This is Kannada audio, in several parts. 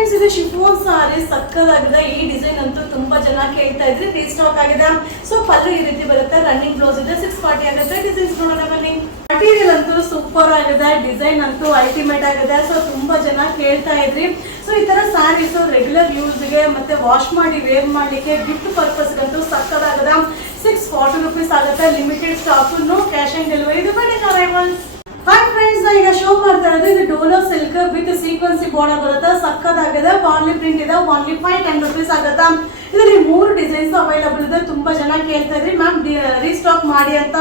ಫ್ರೆಂಡ್ಸ್, ಇದು ಶಿಫೋನ್ ಸಾರಿ ಸಕ್ಕದಾಗಿದೆ. ಈ ಡಿಸೈನ್ ಅಂತೂ ತುಂಬಾ ಜನ ಕೇಳ್ತಾ ಇದ್ರಿ, ರೀಸ್ಟಾಕ್ ಆಗಿದೆ. ಸೊ ಪಲ್ಲು ಈ ರೀತಿ ಬರುತ್ತೆ, ರನ್ನಿಂಗ್ ಬ್ಲೌಸ್ ಇದೆ, 640 ಆಗುತ್ತೆ. ಡಿಸೈನ್ಸ್ ನೋಡೋಣ ಬನ್ನಿ. ಮಟೀರಿಯಲ್ ಅಂತೂ ಸೂಪರ್ ಆಗಿದೆ, ಡಿಸೈನ್ ಅಂತೂ ಅಲ್ಟಿಮೇಟ್ ಆಗಿದೆ. ಸೊ ತುಂಬಾ ಜನ ಕೇಳ್ತಾ ಇದ್ರಿ. ಸೊ ಈ ತರ ಸ್ಯಾರೀಸ್ ರೆಗ್ಯುಲರ್ ಯೂಸ್ಗೆ ಮತ್ತೆ ವಾಶ್ ಮಾಡಿ ವೇರ್ ಮಾಡ್ಲಿಕ್ಕೆ ಗಿಫ್ಟ್ ಪರ್ಪಸ್ ಗಂತೂ ಸಕ್ಕದಾಗಿದೆ. 640 rupees ಆಗುತ್ತೆ. Limited stock, no cash on delivery. ಇದು ಬನ್ನಿ ಅರೈವಲ್ಸ್. ಹಾಯ್ ಫ್ರೆಂಡ್ಸ್, ಈಗ ಶೋ ಮಾಡ್ತಾ ಇರೋದು ಇದು ಡೋಲೋ ಸಿಲ್ಕ್ ವಿತ್ ಸೀಕ್ವೆನ್ಸಿ ಬಾರ್ಡರ್ ಬರುತ್ತೆ. ಸಕ್ಕದಾಗಿದೆ. ಬಾರ್ಲಿ ಪ್ರಿಂಟ್ ಇದೆ. ಓನ್ಲಿ 510 rupees ಆಗುತ್ತಾ. ಇದರಲ್ಲಿ 3 ಡಿಸೈನ್ಸ್ ಅವೈಲಬಲ್ ಇದೆ. ತುಂಬಾ ಜನ ಕೇಳ್ತಾ ಇದ್ರಿ ಮ್ಯಾಮ್ ರೀಸ್ಟಾಕ್ ಮಾಡಿ ಅಂತ.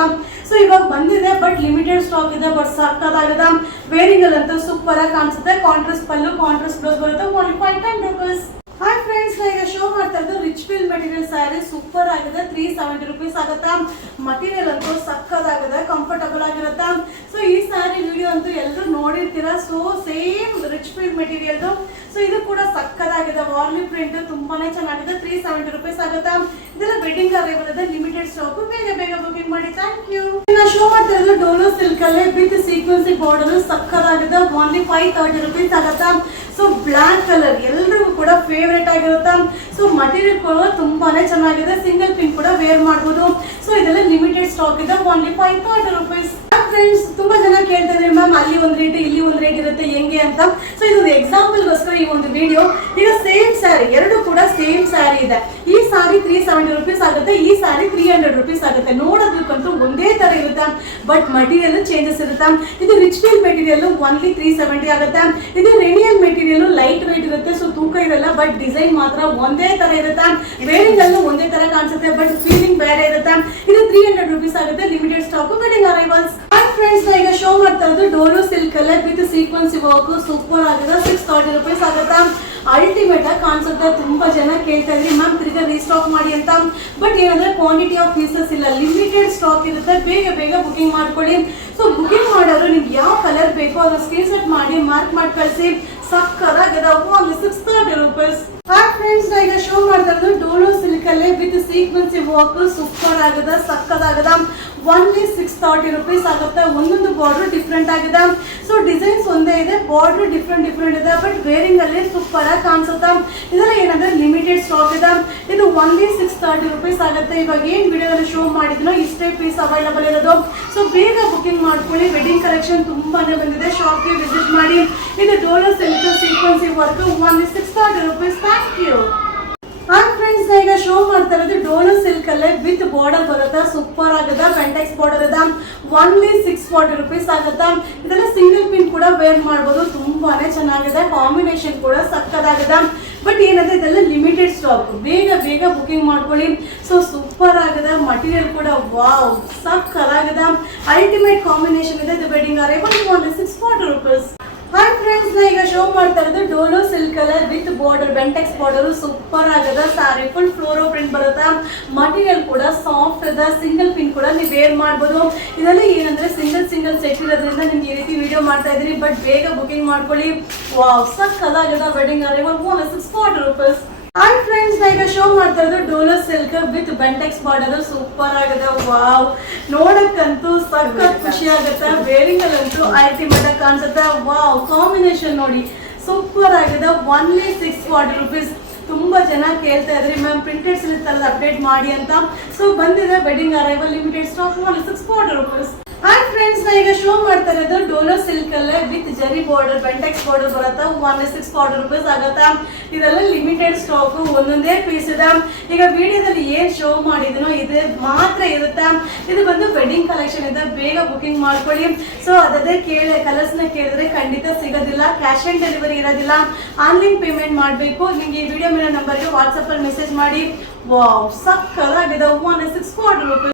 ಸೊ ಇವಾಗ ಬಂದಿದೆ, ಬಟ್ ಲಿಮಿಟೆಡ್ ಸ್ಟಾಕ್ ಇದೆ. ಬಟ್ ಸಕ್ಕದಾಗಿದೆ. ವೇರಿಂಗ್ ಅಂತೂ ಸೂಪರ್ ಆಗಿ ಕಾಣಿಸುತ್ತೆ. ಕಾಂಟ್ರಾಸ್ಟ್ ಪಲ್ಲು, ಕಾಂಟ್ರಾಸ್ಟ್ ಬ್ಲೌಸ್ ಬರುತ್ತೆ. Only 510 rupees. ಹಾಯ್ ಫ್ರೆಂಡ್ಸ್, ಈಗ ಶೋ ಮಾಡ್ತಾ ಇರೋದು rich feel material sari. Super ಆಗಿದೆ. 370 rupees ಆಗುತ್ತಾ. ಮಟೀರಿಯಲ್ ಅಂತೂ ಸಕ್ಕದಾಗಿದೆ, ಕಂಫರ್ಟಬಲ್ ಆಗಿರುತ್ತೆ. ಸೊ ಈ ಸ್ಯಾರಿ ವಿಡಿಯೋ ಅಂತೂ ಎಲ್ಲರೂ ನೋಡಿರ್ತೀರಾ. So same rich feel material. So ಇದು ಕೂಡ ಸಕ್ಕದಾಗಿದೆ. ವಾರ್ಲಿ ಪ್ರಿಂಟ್ ತುಂಬಾನೇ ಚೆನ್ನಾಗಿದೆ. 370 rupees ಆಗುತ್ತಾ. ಇದೆಲ್ಲ ವೆಡ್ಡಿಂಗ್ ಅವೈಲಬಲ್ ಇದೆ. Limited stock. ಬೇಗ ಬೇಗ ಬುಕಿಂಗ್ ಮಾಡಿ. Thank you. ಇನ್ನು ಶೋ ಮಾಡ್ತಾ ಇರೋದು ಡೋಲೋ ಸಿಲ್ಕ್ ಅಲ್ಲಿ ವಿತ್ ಸೀಕ್ವೆನ್ಸಿ ಬಾರ್ಡರ್. ಸಕ್ಕದಾಗಿದೆ. ಓನ್ಲಿ 530 rupees ಆಗುತ್ತಾ. ಸೊ ಬ್ಲಾಕ್ ಕಲರ್ ಎಲ್ರಿಗೂ ಕೂಡ ಫೇವ್ರೇಟ್ ಆಗಿರುತ್ತೆ. ಸೊ ಮಟೀರಿಯಲ್ ಕೂಡ ತುಂಬಾನೇ ಚೆನ್ನಾಗಿದೆ. ಸಿಂಗಲ್ ಪಿನ್ ಕೂಡ ವೇರ್ ಮಾಡಬಹುದು. ಸೊ ಇದೆಲ್ಲ ಲಿಮಿಟೆಡ್ ಸ್ಟಾಕ್ ಇದೆ. Only 530 rupees. ಫ್ರೆಂಡ್ಸ್, ತುಂಬಾ ಜನ ಕೇಳ್ತಾ ಇದ್ದಾರೆ ಮ್ಯಾಮ್ ಅಲ್ಲಿ ಒಂದ್ ರೇಟ್ ಇಲ್ಲಿ ಒಂದ್ ರೇಟ್ ಇರುತ್ತೆ ಹೆಂಗೆ ಅಂತ. ಸೊ ಇದೊಂದು ಎಕ್ಸಾಂಪಲ್ ಗೋಸ್ಕರ ಈ ಒಂದು ವಿಡಿಯೋ. ಈಗ ಸೇಮ್ ಸ್ಯಾರಿ, ಎರಡು ಕೂಡ ಸೇಮ್ ಸ್ಯಾರಿ ಇದೆ. ಈ ಸಾರಿ 370 rupees ಆಗುತ್ತೆ, ಈ ಸಾರಿ 300 rupees ಆಗುತ್ತೆ. ನೋಡೋದಕ್ಕಂತೂ ಒಂದೇ ತರ ಇರುತ್ತೆ, ಬಟ್ ಮಟೀರಿಯಲ್ ಚೇಂಜಸ್ ಇರುತ್ತೆ. ಇದು ರಿಚ್ ಫೀಲ್ ಮೆಟೀರಿಯಲ್ ಓನ್ಲಿ 370 ಆಗುತ್ತೆ. ಇದು ರೆನಿಯಲ್ ಮೆಟೀರಿಯಲ್ ಲೈಟ್ ವೇಟ್ ಇರುತ್ತೆ. ಸೊ ತೂಕ ಇರಲ್ಲ, ಬಟ್ ಡಿಸೈನ್ ಮಾತ್ರ ಒಂದೇ ತರ ಇರುತ್ತೆ. ವೇರಿಂಗ್ ಅಲ್ಲೂ ಒಂದೇ ತರ ಕಾಣಿಸುತ್ತೆ, ಬಟ್ ಫೀಲಿಂಗ್ ಬೇರೆ ಇರುತ್ತೆ. ಇದು 300 rupees ಆಗುತ್ತೆ. Limited stock. Wedding arrivals. Friends, ಈಗ ಶೋ ಮಾಡ್ತಾ ಇರೋದು ಡೋಲೋ ಸಿಲ್ಕ್ ಅಲ್ಲೇ ವಿತ್ ಸೀಕ್ವೆನ್ಸಿ ವರ್ಕ್. ಸೂಪರ್ ಆಗಿದೆ. 630 rupees ಆಗುತ್ತೆ. ಅಲ್ಟಿಮೇಟ್ ಆಗಿ ಕಾಣಿಸುತ್ತೆ. ತುಂಬಾ ಜನ ಕೇಳ್ತಾ ಇದ್ರಿ ಮ್ಯಾಮ್ ತಿರ್ಗಾ ರೀಸ್ಟಾಕ್ ಮಾಡಿ ಅಂತ. ಬಟ್ ಏನಂದ್ರೆ ಕ್ವಾಂಟಿಟಿ ಆಫ್ ಪೀಸಸ್ ಇಲ್ಲ, ಲಿಮಿಟೆಡ್ ಸ್ಟಾಕ್ ಇರುತ್ತೆ. ಬೇಗ ಬೇಗ ಬುಕಿಂಗ್ ಮಾಡ್ಕೊಳ್ಳಿ. ಸೊ ಬುಕಿಂಗ್ ಮಾಡೋರು ನಿಮ್ಗೆ ಯಾವ ಕಲರ್ ಬೇಕೋ ಅದನ್ನ ಸ್ಕ್ರೀನ್ ಶಾಟ್ ಮಾಡಿ ಮಾರ್ಕ್ ಮಾಡಿ ಕಳಿಸಿ. ಸಕ್ಕದಾಗಿದೆ. Only 630 rupees. ಹಾಯ್ ಫ್ರೆಂಡ್ಸ್, ಈಗ ಶೋ ಮಾಡ್ತಾ ಇರೋದು ಡೋಲೋ ಸಿಲ್ಕ್ ಅಲ್ಲೇ ವಿತ್ ಸೀಕ್ವೆನ್ಸಿ ವರ್ಕ್. ಸೂಪರ್ ಆಗಿದೆ, ಸಕ್ಕದಾಗಿದೆ. ಓನ್ಲಿ 630 rupees ಆಗುತ್ತೆ. ಒಂದೊಂದು ಬಾರ್ಡರ್ ಡಿಫ್ರೆಂಟ್ ಆಗಿದೆ. ಸೊ ಡಿಸೈನ್ಸ್ ಒಂದೇ ಇದೆ, ಬಾರ್ಡರ್ ಡಿಫ್ರೆಂಟ್ ಇದೆ, ಬಟ್ ವೇರಿಂಗ್ ಅಲ್ಲಿ ಸೂಪರ್ ಆಗಿ ಕಾಣಿಸುತ್ತೆ. ಇದೆಲ್ಲ ಏನಂದ್ರೆ ಲಿಮಿಟೆಡ್ ಸ್ಟಾಕ್ ಇದೆ. ಇದು ಓನ್ಲಿ 630 rupees ಆಗುತ್ತೆ. ಇವಾಗ ಏನ್ ವಿಡಿಯೋದಲ್ಲಿ ಶೋ ಮಾಡಿದ್ನೋ ಇಷ್ಟೇ ಪೀಸ್ ಅವೈಲಬಲ್ ಇರೋದು. ಸೊ ಬೇಗ ಬುಕಿಂಗ್ ಮಾಡ್ಕೊಳ್ಳಿ. ವೆಡ್ಡಿಂಗ್ ಕಲೆಕ್ಷನ್ ತುಂಬಾನೇ ಬಂದಿದೆ. ಶಾಪ್ಗೆ ವಿಸಿಟ್ ಮಾಡಿ. ಇದು ಡೋಲೋ silk sequence work. Only 630 rupees. Thank you. Hi friends, ಈಗ ಶೋ ಮಾಡ್ತಾ ಇರೋದು ಡೋಲೋ ಸಿಲ್ಕ್ ಅಲ್ಲೇ ವಿತ್ ಬಾರ್ಡರ್ ಬರುತ್ತೆ. ಸೂಪರ್ ಆಗಿದೆ. ಪೆಂಟೆಕ್ಸ್ ಬಾರ್ಡರ್ ಇದೆ. ಓನ್ಲಿ 640 rupees ಆಗುತ್ತೆ. ಇದೆಲ್ಲ ಸಿಂಗಲ್ ಪಿನ್ ಕೂಡ ವೇರ್ ಮಾಡಬಹುದು. ತುಂಬಾನೇ ಚೆನ್ನಾಗಿದೆ. ಕಾಂಬಿನೇಷನ್ ಕೂಡ ಸಕ್ಕದಾಗಿದೆ. ಬಟ್ ಏನಂದ್ರೆ ಇದೆಲ್ಲ ಲಿಮಿಟೆಡ್ ಸ್ಟಾಕ್. ಬೇಗ ಬೇಗ ಬುಕಿಂಗ್ ಮಾಡ್ಕೊಳ್ಳಿ. ಸೊ ಸೂಪರ್ ಆಗಿದೆ. ಮಟೀರಿಯಲ್ ಕೂಡ ವಾವ್ ಸಕ್ಕದಾಗಿದೆ. ಅಲ್ಟಿಮೇಟ್ ಕಾಂಬಿನೇಷನ್ ಇದೆ. ಇದು wedding arrival. Only 640 rupees. Hi friends, ಈಗ ಶೋ ಮಾಡ್ತಾ ಇರೋದು Dolo silk colour with border. Bentex border super ಆಗಿದೆ. ಸ್ಯಾರಿ ಫುಲ್ ಫ್ಲೋರೋ ಪ್ರಿಂಟ್ ಬರುತ್ತೆ. ಮಟೀರಿಯಲ್ ಕೂಡ ಸಾಫ್ಟ್ ಇದೆ. ಸಿಂಗಲ್ ಪಿನ್ ಕೂಡ ನೀವು ವೇರ್ ಮಾಡ್ಬೋದು. ಇದರಲ್ಲಿ ಏನಂದ್ರೆ ಸಿಂಗಲ್ ಸೆಟ್ ಇರೋದ್ರಿಂದ ನಿಮ್ಗೆ ಈ ರೀತಿ ವಿಡಿಯೋ ಮಾಡ್ತಾ ಇದ್ರಿ. ಬಟ್ ಬೇಗ ಬುಕಿಂಗ್ ಮಾಡ್ಕೊಳ್ಳಿ. ವಾವ್ ಸಕ್ಕದಾಗಿದೆ. Wedding arrival. Only 640 rupees. Hi friends, ಈಗ ಶೋ ಮಾಡ್ತಾ ಇರೋದು Dolo silk with Bentex border. Super ಆಗಿದೆ. ವಾವ್ ನೋಡಕ್ಕಂತೂ ಸಖತ್ ಖುಷಿ ಆಗುತ್ತೆ. ವೇರಿಂಗ್ ಅಲ್ಲಂತೂ ಅಲ್ಟಿಮೇಟ್ ಆಗಿ ಕಾಣಿಸುತ್ತೆ. ವಾವ್ ಕಾಂಬಿನೇಷನ್ ನೋಡಿ ಸೂಪರ್ ಆಗಿದೆ. Only 640 rupees. ತುಂಬಾ ಜನ ಕೇಳ್ತಾ ಇದ್ರಿ ಮ್ಯಾಮ್ ಪ್ರಿಂಟೆಡ್ ಸಿಲ್ಕ್ ತರ ಅಪ್ಡೇಟ್ ಮಾಡಿ ಅಂತ. ಸೊ ಬಂದಿದೆ wedding arrival. Limited stock. Only 640 rupees. Hi friends, ಈಗ ಶೋ ಮಾಡ್ತಾ ಇರೋದು ಡೋಲೋ ಸಿಲ್ಕ್ ಅಲ್ಲೇ ವಿತ್ ಜರಿ ಬಾರ್ಡರ್. ಬೆಂಟೆಕ್ಸ್ ಬಾರ್ಡರ್ ಬರುತ್ತೆ. ಓನ್ಲಿ 640 rupees ಆಗುತ್ತೆ. ಇದೆಲ್ಲ ಲಿಮಿಟೆಡ್ ಸ್ಟಾಕ್. ಒಂದೊಂದೇ ಪೀಸ್ ಇದೆ. ಈಗ ವಿಡಿಯೋದಲ್ಲಿ ಏನ್ ಶೋ ಮಾಡಿದನೋ ಇದು ಮಾತ್ರ ಇರುತ್ತೆ. ಇದು ಬಂದು ವೆಡ್ಡಿಂಗ್ ಕಲೆಕ್ಷನ್ ಇದೆ. ಬೇಗ ಬುಕಿಂಗ್ ಮಾಡ್ಕೊಳ್ಳಿ. ಸೊ ಅದೇ ಕಲರ್ಸ್ ನ ಕೇಳಿದ್ರೆ ಖಂಡಿತ ಸಿಗೋದಿಲ್ಲ. ಕ್ಯಾಶ್ ಆನ್ ಡೆಲಿವರಿ ಇರೋದಿಲ್ಲ. ಆನ್ಲೈನ್ ಪೇಮೆಂಟ್ ಮಾಡಬೇಕು. ನಿಮ್ಗೆ ಈ ವಿಡಿಯೋ ಮೇಲೆ ನಂಬರ್ಗೆ ವಾಟ್ಸಪ್ ಅಲ್ಲಿ ಮೆಸೇಜ್ ಮಾಡಿ. ವಾವ್ ಸಕ್ಕದಾಗಿದೆ. Only 640 rupees.